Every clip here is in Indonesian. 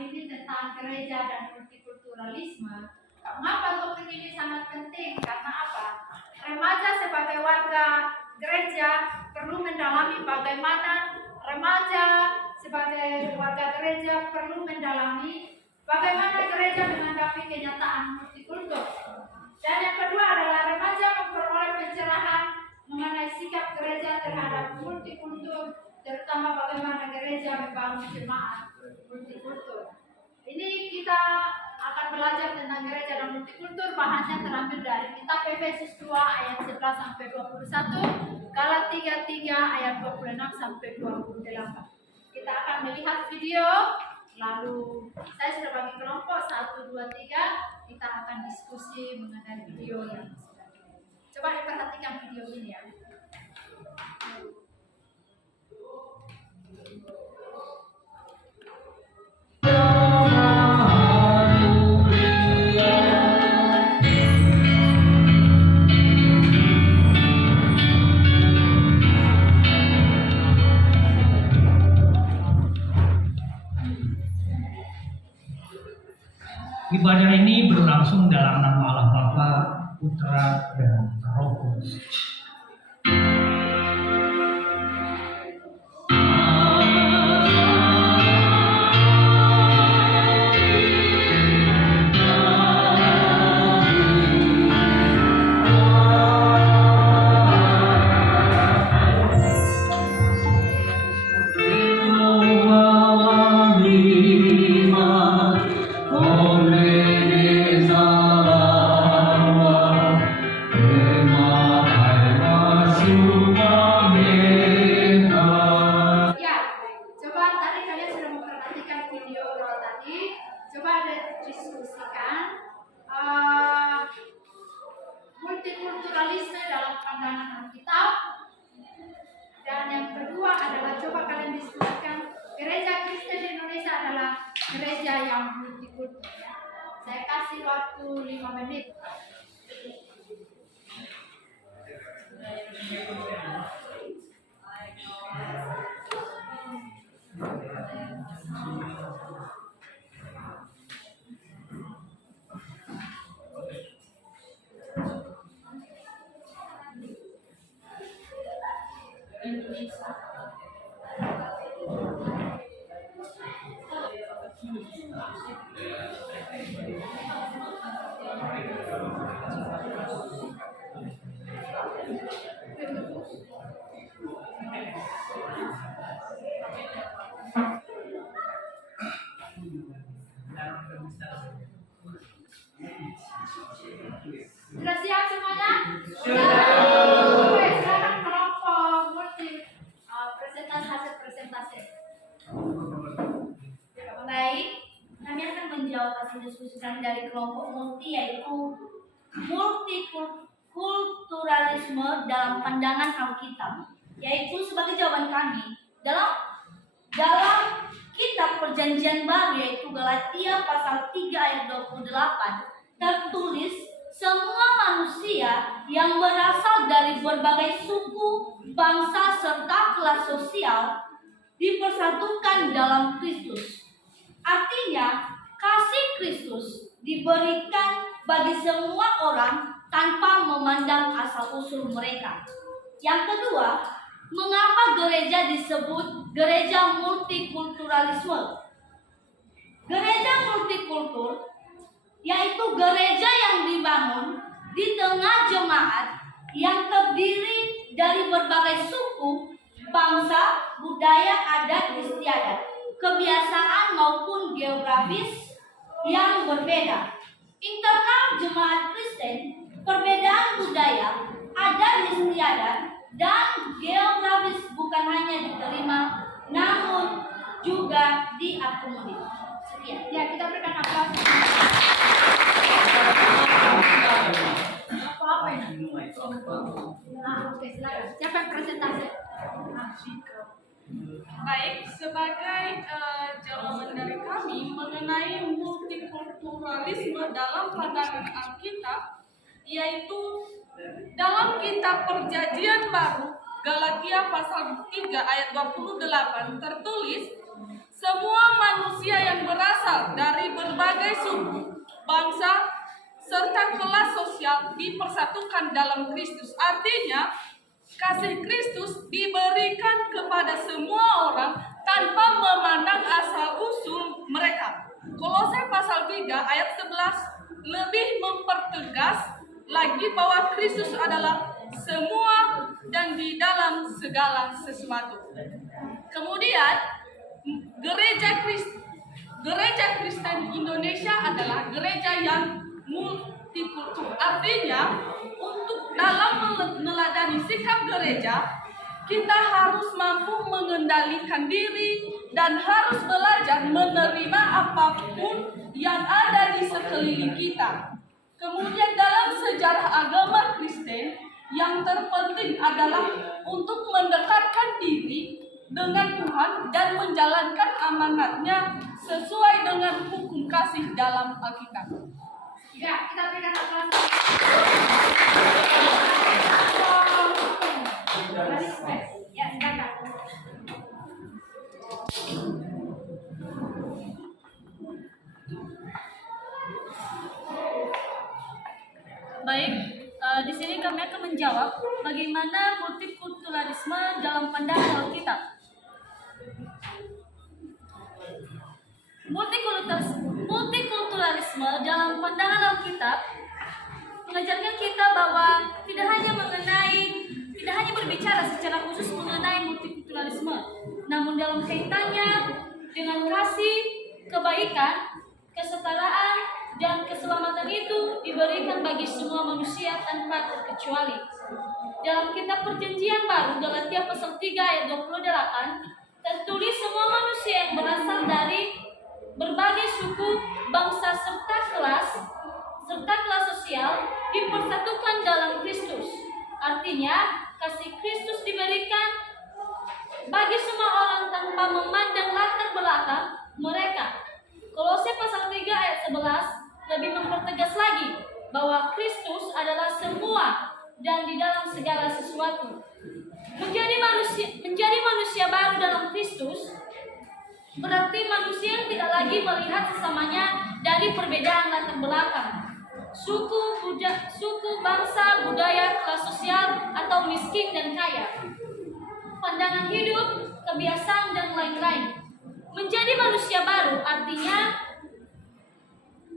ini tentang gereja dan multikulturalisme. Mengapa topik ini sangat penting? Karena apa? Remaja sebagai warga gereja perlu mendalami bagaimana remaja sebagai warga gereja perlu mendalami bagaimana gereja menanggapi kenyataan multikultur. Dan yang kedua adalah remaja memperoleh pencerahan mengenai sikap gereja terhadap multikultur, terutama bagaimana gereja membangun jemaat multikultur. Ini kita akan belajar tentang gereja dan multikultur. Bahannya terambil dari kitab Efesus 2 ayat 11 sampai 21, Galatia 3 ayat 26 sampai 28. Kita akan melihat video, lalu saya sudah bagi kelompok 1, 2, 3. Kita akan diskusi mengenai video yang sudah. Coba diperhatikan video ini ya. Ibadah ini berlangsung dalam nama Allah Bapa, Putra, dan Roh Kudus. Multikulturalisme dalam pandangan Alkitab. Dan yang kedua adalah coba kalian diskusikan gereja Kristen di Indonesia adalah gereja yang multikultur. Saya kasih waktu 5 menit. Sudah siap semuanya? Sudah. Oke, sekarang kelompok multi presentasi hasil presentasi. Baik, kami akan menjawab hasil diskusi kami dari kelompok multi, yaitu multikulturalisme dalam pandangan Alkitab. Yaitu sebagai jawaban kami dalam kitab Perjanjian Baru, yaitu Galatia pasal 3 ayat 28, tertulis semua manusia yang berasal dari berbagai suku, bangsa, serta kelas sosial dipersatukan dalam Kristus. Artinya, kasih Kristus diberikan bagi semua orang tanpa memandang asal-usul mereka. Yang kedua, mengapa gereja disebut gereja multikulturalisme? Gereja multikultur yaitu gereja yang dibangun di tengah jemaat yang terdiri dari berbagai suku, bangsa, budaya, adat istiadat, kebiasaan maupun geografis yang berbeda. Internal jemaat Kristen, perbedaan budaya, adat istiadat, dan geografis bukan hanya diterima, namun juga diakomodir. Sekian. Ya, kita berikan aplaus. Apa ini? Oke, silakan. Siapa yang presentasi? Baik, sebagai jawaban dari kami mengenai multikulturalisme dalam pandangan Alkitab, yaitu dalam kitab Perjanjian Baru Galatia pasal 3 ayat 28 tertulis, semua manusia yang berasal dari berbagai suku, bangsa, serta kelas sosial dipersatukan dalam Kristus. Artinya, kasih Kristus diberikan kepada semua orang tanpa memandang asal-usul mereka. Kolose pasal 3 ayat 11 lebih mempertegas lagi bahwa Kristus adalah semua dan di dalam segala sesuatu. Kemudian, Gereja Kristen Indonesia adalah gereja yang multikultur. Artinya, untuk dalam meneladani sikap gereja, kita harus mampu mengendalikan diri dan harus belajar menerima apapun yang ada di sekeliling kita. Kemudian dalam sejarah agama Kristen, yang terpenting adalah untuk mendekatkan diri dengan Tuhan dan menjalankan amanatnya sesuai dengan hukum kasih dalam Alkitab. Ya, kita berikan aplaus. Ya, silakan. Baik, di sini kami akan menjawab bagaimana multikulturalisme dalam pandangan Alkitab. Multikulturalisme dalam pandangan Alkitab mengajarkan kita bahwa tidak hanya berbicara secara khusus mengenai multikulturalisme, namun dalam kaitannya dengan kasih, kebaikan, kesetaraan, dan keselamatan itu diberikan bagi semua manusia tanpa terkecuali. Dalam kitab Perjanjian Baru Galatia pasal 3 ayat 28 tertulis semua manusia yang berasal dari berbagai suku, bangsa, serta kelas sosial dipersatukan dalam Kristus. Artinya, kasih Kristus diberikan bagi semua orang tanpa memandang latar belakang mereka. Kolose pasal 3 ayat 11 lebih mempertegas lagi bahwa Kristus adalah semua dan di dalam segala sesuatu. Menjadi manusia baru dalam Kristus berarti manusia yang tidak lagi melihat sesamanya dari perbedaan latar belakang, suku, bangsa, budaya, kelas sosial, atau miskin dan kaya, pandangan hidup, kebiasaan, dan lain-lain. Menjadi manusia baru artinya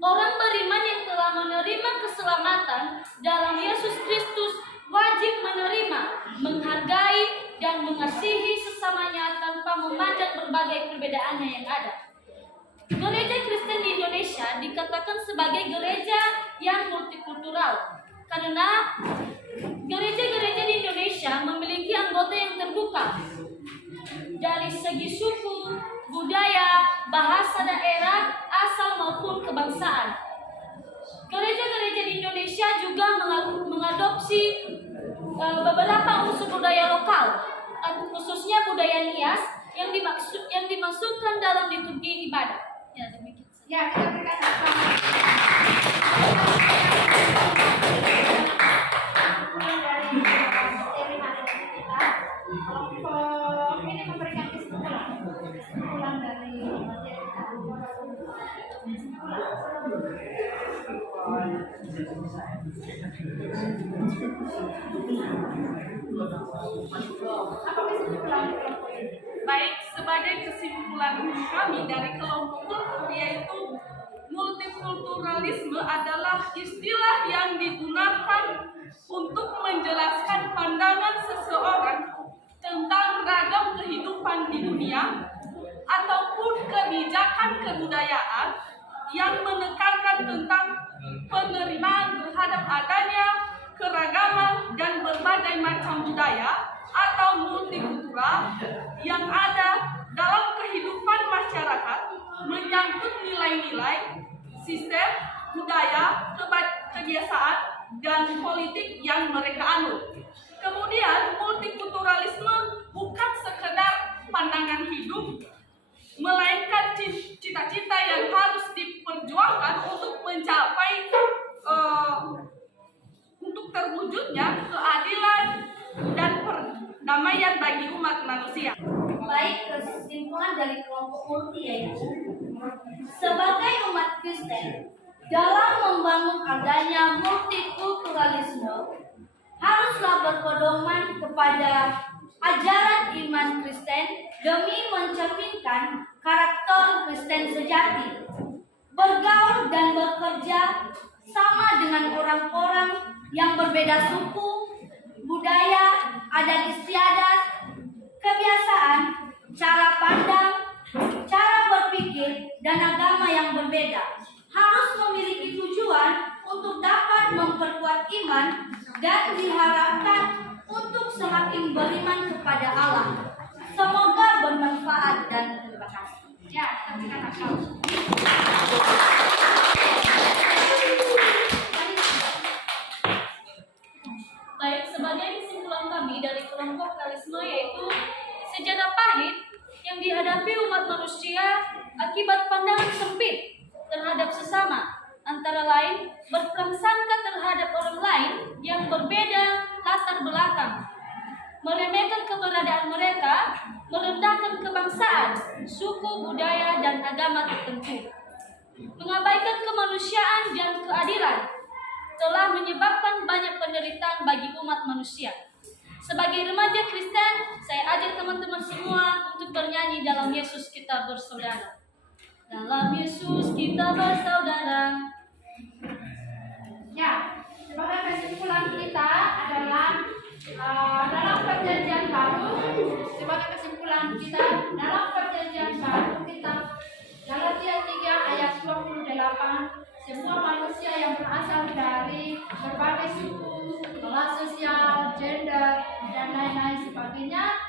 orang beriman yang telah menerima keselamatan dalam Yesus Kristus wajib menerima, menghargai, dan mengasihi sesamanya tanpa memandang berbagai perbedaannya yang ada. Gereja Kristen di Indonesia dikatakan sebagai gereja yang multikultural karena gereja-gereja di Indonesia memiliki anggota yang terbuka dari segi suku, budaya, bahasa daerah, asal maupun kebangsaan. Gereja-gereja di Indonesia juga mengadopsi beberapa unsur budaya lokal, khususnya budaya Nias yang dimasukkan dalam liturgi ibadah. Ya, demikian. Ya, kita berikan aplaus. Dari materi kita, kelompok ini memberikan kesimpulan dari materi kita. Apa kesimpulan kelompok ini? Baik, sebagai kesimpulan kami dari kelompok kultur, yaitu multikulturalisme adalah istilah yang digunakan untuk menjelaskan pandangan seseorang tentang ragam kehidupan di dunia ataupun kebijakan kebudayaan yang menekankan tentang penerimaan terhadap adanya keragaman dan berbagai macam budaya atau multikultural yang ada dalam kehidupan masyarakat, menyangkut nilai-nilai, sistem, budaya, kebiasaan, dan politik yang mereka anut. Kemudian, multikulturalisme bukan sekedar pandangan hidup, melainkan cita-cita yang harus diperjuangkan untuk mencapai untuk terwujudnya keadilan perdamaian bagi umat manusia. Baik, kesimpulan dari kelompok multi yaitu sebagai umat Kristen dalam membangun adanya multikulturalisme haruslah berpedoman kepada ajaran iman Kristen demi mencerminkan karakter Kristen sejati, bergaul dan bekerja sama dengan orang-orang yang berbeda suku, budaya, adat istiadat, kebiasaan, cara pandang, cara berpikir, dan agama yang berbeda, harus memiliki tujuan untuk dapat memperkuat iman dan diharapkan untuk semakin beriman kepada Allah. Semoga bermanfaat dan terima kasih. Ya, kita kasih. Baik, sebagai kesimpulan kami dari kelompok Kalisme yaitu sejarah pahit yang dihadapi umat manusia akibat pandangan sempit terhadap sesama, antara lain berprasangka terhadap orang lain yang berbeda latar belakang, meremehkan keberadaan mereka, merendahkan kebangsaan, suku, budaya, dan agama tertentu, mengabaikan kemanusiaan dan keadilan, telah menyebabkan banyak penderitaan bagi umat manusia. Sebagai remaja Kristen, saya ajak teman-teman semua untuk bernyanyi dalam Yesus kita bersaudara. Dalam Yesus kita bersaudara. Ya, sebagai kesimpulan kita adalah dalam perjanjian baru, sebagai kesimpulan kita dalam perjanjian baru kita Galatia 3 ayat 28, semua manusia yang berasal dari berbagai suku, kelas sosial, gender, dan lain-lain sebagainya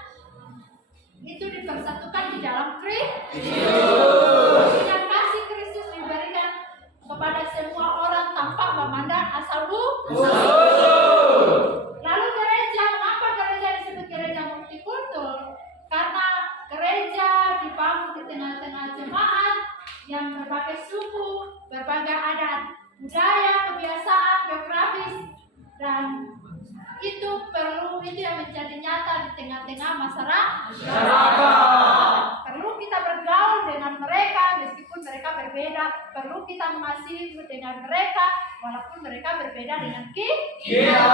itu dipersatukan di dalam Kristus. Dan kasih Kristus diberikan kepada semua orang tanpa memandang asal usul. Lalu gereja, mengapa gereja disebut gereja multikultur? Karena gereja dibangun di tengah-tengah jemaat yang berbagai suku, berbagai adat, budaya, kebiasaan, geografis, dan itu yang menjadi nyata di tengah-tengah masyarakat. Perlu kita bergaul dengan mereka meskipun mereka berbeda. Perlu kita mengasihi dengan mereka walaupun mereka berbeda dengan kita.